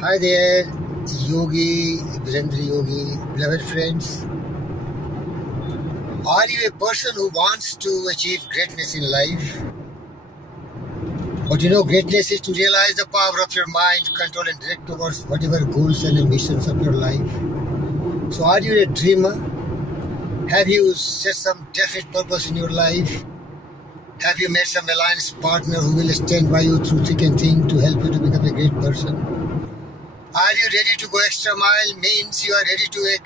Hi there, Yogi, Virendra Yogi, beloved friends. Are you a person who wants to achieve greatness in life? But greatness is to realize the power of your mind, control and direct towards whatever goals and ambitions of your life. So are you a dreamer? Have you set some definite purpose in your life? Have you made some alliance partner who will stand by you through thick and thin to help you to become a great person? Are you ready to go extra mile? Means you are ready to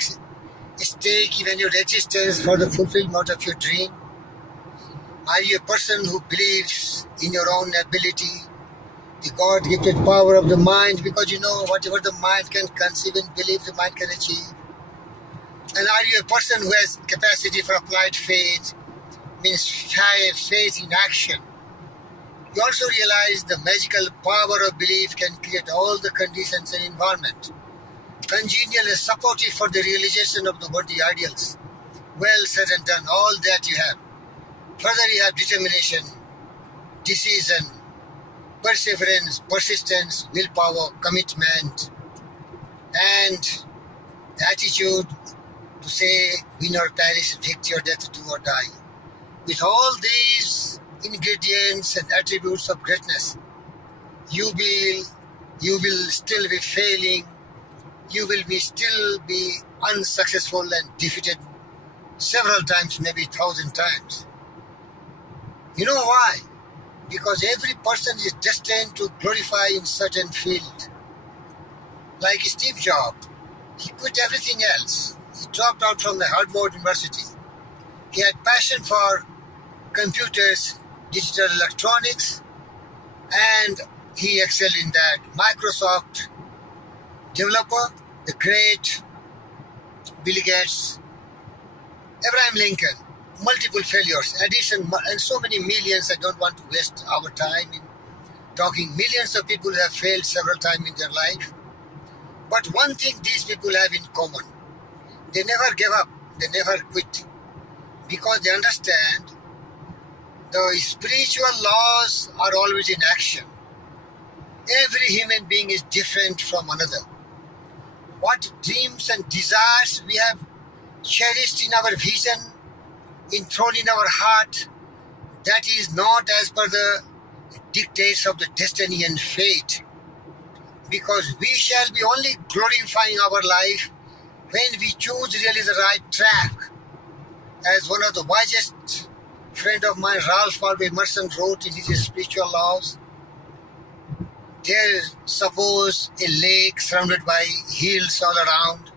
stake even your existence for the fulfillment of your dream? Are you a person who believes in your own ability, the God-gifted power of the mind, because whatever the mind can conceive and believe, the mind can achieve? And are you a person who has capacity for applied faith, means faith in action? You also realize the magical power of belief can create all the conditions and environment congenial and supportive for the realization of the worthy ideals. Well said and done, all that you have. Further, you have determination, decision, perseverance, persistence, willpower, commitment, and the attitude to say, win or perish, victory or death, do or die. With all these ingredients and attributes of greatness, you will still be failing. You will still be unsuccessful and defeated several times, maybe 1,000 times. You know why? Because every person is destined to glorify in certain field. Like Steve Jobs, he quit everything else. He dropped out from the Harvard University. He had passion for computers, digital electronics, and he excelled in that. Microsoft developer, the great Bill Gates, Abraham Lincoln, multiple failures, Edison, and so many millions. I don't want to waste our time in talking. Millions of people have failed several times in their life. But one thing these people have in common, they never gave up, they never quit, because they understand the spiritual laws are always in action. Every human being is different from another. What dreams and desires we have cherished in our vision, enthroned in our heart, that is not as per the dictates of the destiny and fate. Because we shall be only glorifying our life when we choose really the right track. As one of the wisest friend of mine, Waldo Emerson, wrote in his spiritual laws, there is suppose a lake surrounded by hills all around,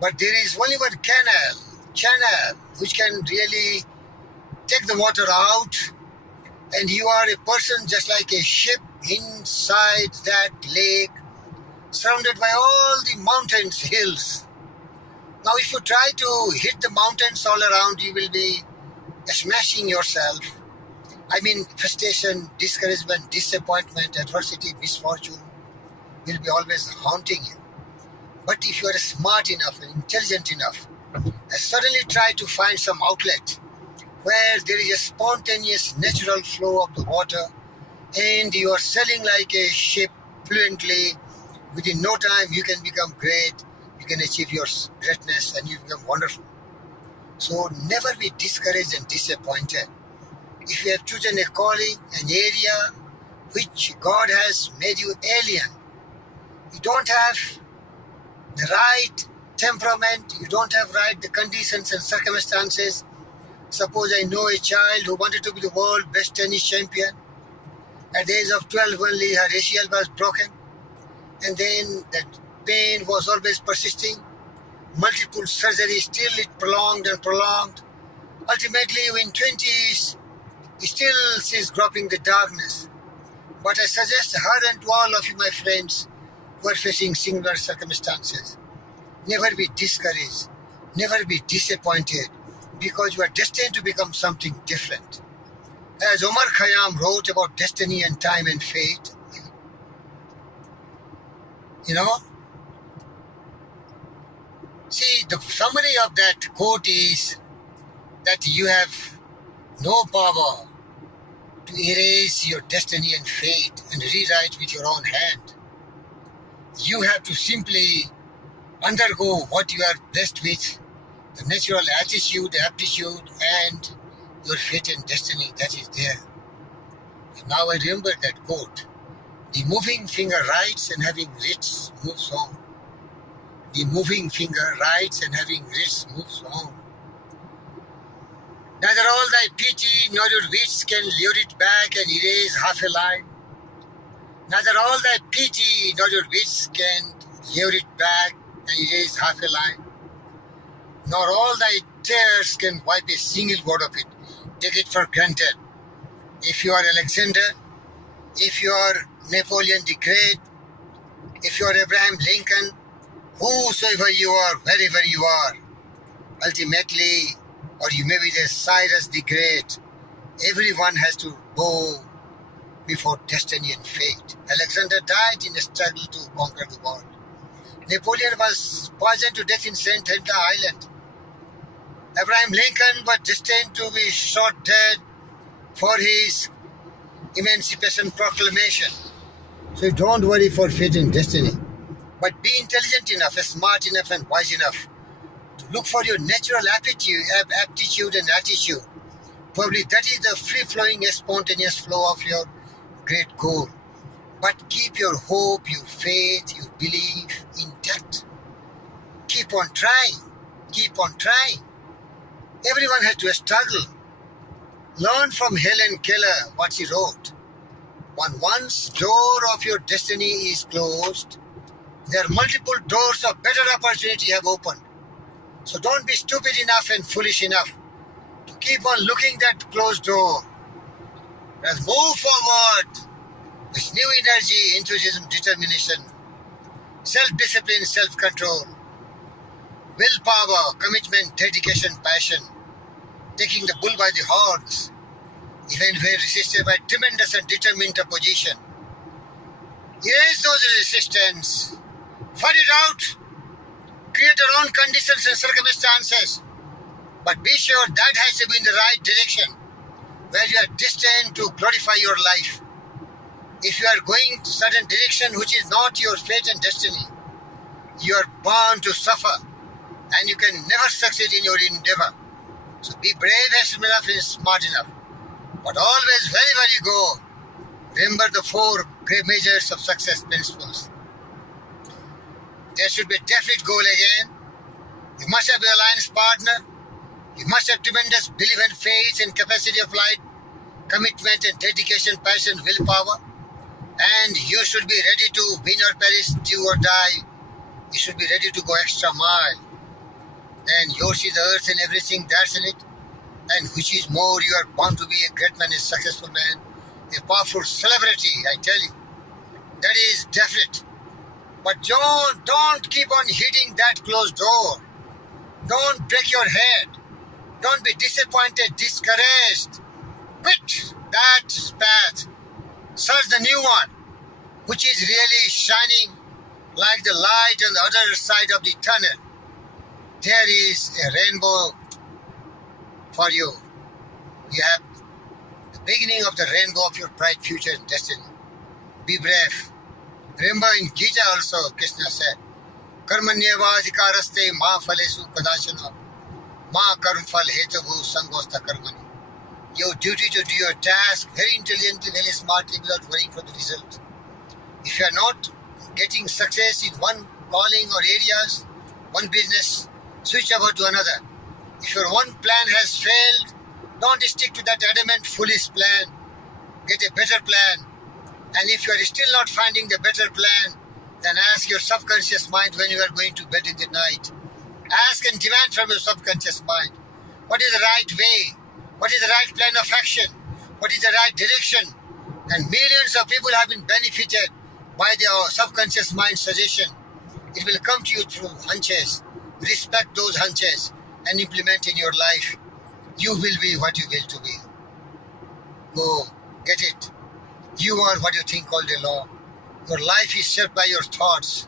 but there is only one channel which can really take the water out, and you are a person just like a ship inside that lake, surrounded by all the mountains, hills. Now if you try to hit the mountains all around, you will be smashing yourself. I mean, frustration, discouragement, disappointment, adversity, misfortune will be always haunting you. But if you are smart enough and intelligent enough, suddenly try to find some outlet where there is a spontaneous natural flow of the water, and you are sailing like a ship fluently. Within no time you can become great, you can achieve your greatness, and you become wonderful. So never be discouraged and disappointed. If you have chosen a calling, an area which God has made you alien, you don't have the right temperament, you don't have the conditions and circumstances. Suppose I know a child who wanted to be the world's best tennis champion. At the age of 12 only, her ACL was broken, and then that pain was always persisting. Multiple surgeries, still it prolonged and prolonged. Ultimately, in 20s, still she's groping the darkness. But I suggest her and to all of you, my friends, who are facing similar circumstances, never be discouraged, never be disappointed, because you are destined to become something different. As Omar Khayyam wrote about destiny and time and fate, see, the summary of that quote is that you have no power to erase your destiny and fate and rewrite with your own hand. You have to simply undergo what you are blessed with, the natural attitude, aptitude, and your fate and destiny that is there. And now I remember that quote. The moving finger writes and having writs moves on. The moving finger writes and having writs moves on. Neither all thy pity nor your wits can lure it back and erase half a line. Neither all thy pity nor your wits can lure it back and erase half a line. Nor all thy tears can wipe a single word of it. Take it for granted. If you are Alexander, if you are Napoleon the Great, if you are Abraham Lincoln, whosoever you are, wherever you are, ultimately, or you may be the Cyrus the Great, everyone has to bow before destiny and fate. Alexander died in a struggle to conquer the world. Napoleon was poisoned to death in St. Helena Island. Abraham Lincoln was destined to be shot dead for his Emancipation Proclamation. So don't worry for fate and destiny, but be intelligent enough, smart enough, and wise enough to look for your natural aptitude and attitude. Probably that is the free-flowing, spontaneous flow of your great goal. But keep your hope, your faith, your belief intact. Keep on trying. Keep on trying. Everyone has to struggle. Learn from Helen Keller what she wrote. When one's door of your destiny is closed, there are multiple doors of better opportunity have opened. So don't be stupid enough and foolish enough to keep on looking that closed door. Let's move forward with new energy, enthusiasm, determination, self-discipline, self-control, willpower, commitment, dedication, passion, taking the bull by the horns, even when resisted by tremendous and determined opposition. Erase those resistance, fight it out, create your own conditions and circumstances, but be sure that has to be in the right direction, where you are destined to glorify your life. If you are going to a certain direction which is not your fate and destiny, you are bound to suffer, and you can never succeed in your endeavor. So be brave enough and smart enough. But always, wherever you go, remember the 4 great measures of success principles. There should be a definite goal again. You must have an alliance partner. You must have tremendous belief and faith and capacity of light, commitment and dedication, passion, willpower. And you should be ready to win or perish, do or die. You should be ready to go extra mile. And yours is the earth and everything that's in it. And which is more, you are bound to be a great man, a successful man, a powerful celebrity, I tell you. That is definite. But don't keep on hitting that closed door. Don't break your head. Don't be disappointed, discouraged. Quit that path. Search the new one, which is really shining like the light on the other side of the tunnel. There is a rainbow for you. You have the beginning of the rainbow of your bright future and destiny. Be brave. Remember in Gita also, Krishna said, Karmanyavadhikaraste ma phalesu kadashana ma karm phal hetavhu sangosta karmani. Your duty to do your task very intelligently, very smartly, without worrying for the result. If you are not getting success in one calling or areas, one business, switch over to another. If your one plan has failed, don't stick to that adamant, foolish plan. Get a better plan. And if you are still not finding the better plan, then ask your subconscious mind when you are going to bed in the night. Ask and demand from your subconscious mind, what is the right way? What is the right plan of action? What is the right direction? And millions of people have been benefited by their subconscious mind suggestion. It will come to you through hunches. Respect those hunches and implement in your life. You will be what you will to be. Go, get it. You are what you think all day long. Your life is shaped by your thoughts.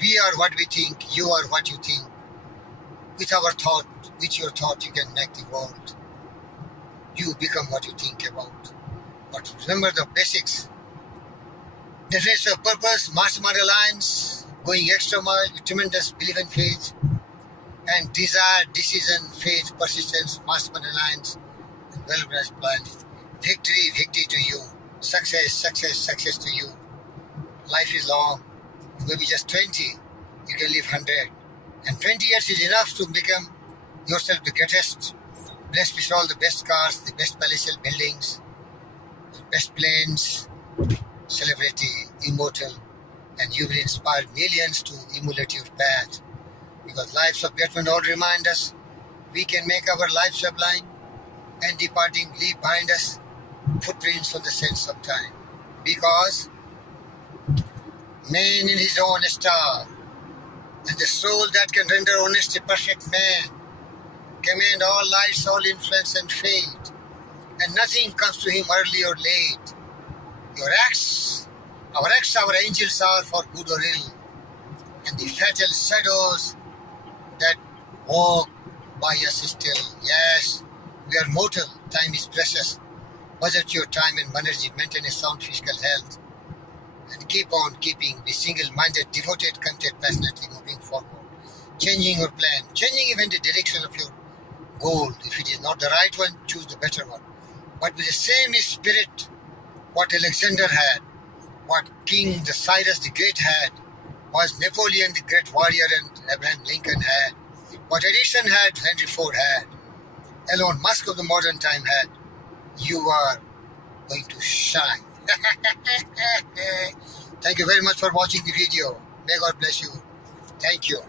We are what we think. You are what you think. With our thought, with your thought, you can make the world. You become what you think about. But remember the basics. Definition of purpose, mastermind alliance, going extra mile with tremendous belief and faith, and desire, decision, faith, persistence, mastermind alliance, and well-organized plan. Victory, victory to you. Success, success, success to you. Life is long. Maybe just 20. You can live 100. And 20 years is enough to become yourself the greatest. Blessed with all the best cars, the best palatial buildings, the best planes, celebrity, immortal, and you will inspire millions to emulate your path. Because lives of great men all remind us we can make our lives sublime and departing leave behind us footprints on the sands of time. Because man in his own star, and the soul that can render honest a perfect man, command all lights, all influence and fate, and nothing comes to him early or late. Your acts, our angels are for good or ill, and the fatal shadows that walk by us still. Yes, we are mortal, time is precious. Budget your time and energy, maintain a sound physical health, and keep on keeping, be single-minded, devoted, committed, passionately moving forward, changing your plan, changing even the direction of your goal. If it is not the right one, choose the better one. But with the same spirit, what Alexander had, what King the Cyrus the Great had, was Napoleon the great warrior and Abraham Lincoln had, what Edison had, Henry Ford had, Elon Musk of the modern time had, you are going to shine. Thank you very much for watching the video. May God bless you. Thank you.